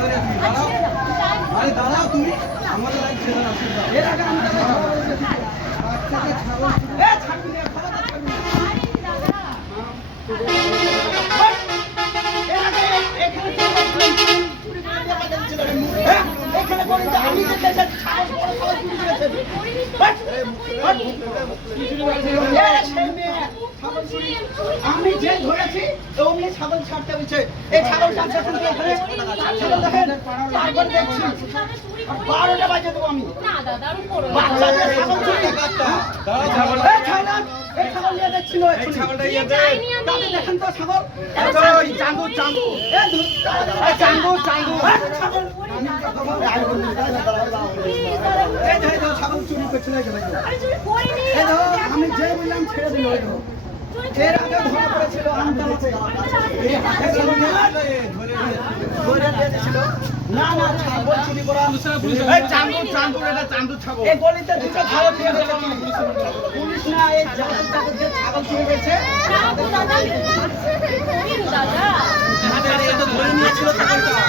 আরে দাঁড়াও তুমি আমাদের লাইফ ছেড়ে দাও এর আগে আমি বাচ্চাকে ছাগল এ ছাগল নিয়ে খাওয়া দাও এখানে বলেন যে আমি যে দেশের ছাগল বড় ছাগল চুরি করেছে আমি যে ধরেছি অমনি ছাগল ছাড়তে বলছে এই ছাগল ছাড়ছে শুনতে এখানে ছাগল দেখেন তারপর দেখছি 12টা বাজে দেবো আমি বাচ্চাদের ছাগল চুরি এই ছাগল নিয়ে দেখছিল দেখেন তো ছাগল চান্দু চান্দু চান্দু চান্দু ছাগল ছাগল চুরি করছিল আমি যে বললাম ছেড়ে দিল এর আগে ধরা পড়েছিল না না ছাগল চুরি করা চান্দু চান্দু এটা চান্দু ছাগল এই গলিতে দুটো ছাগল নিয়ে গেছে পুলিশ না এই ছাগল যে ছাগল চুরি করেছে দাদা ধরে নিয়েছিল ছাগলটা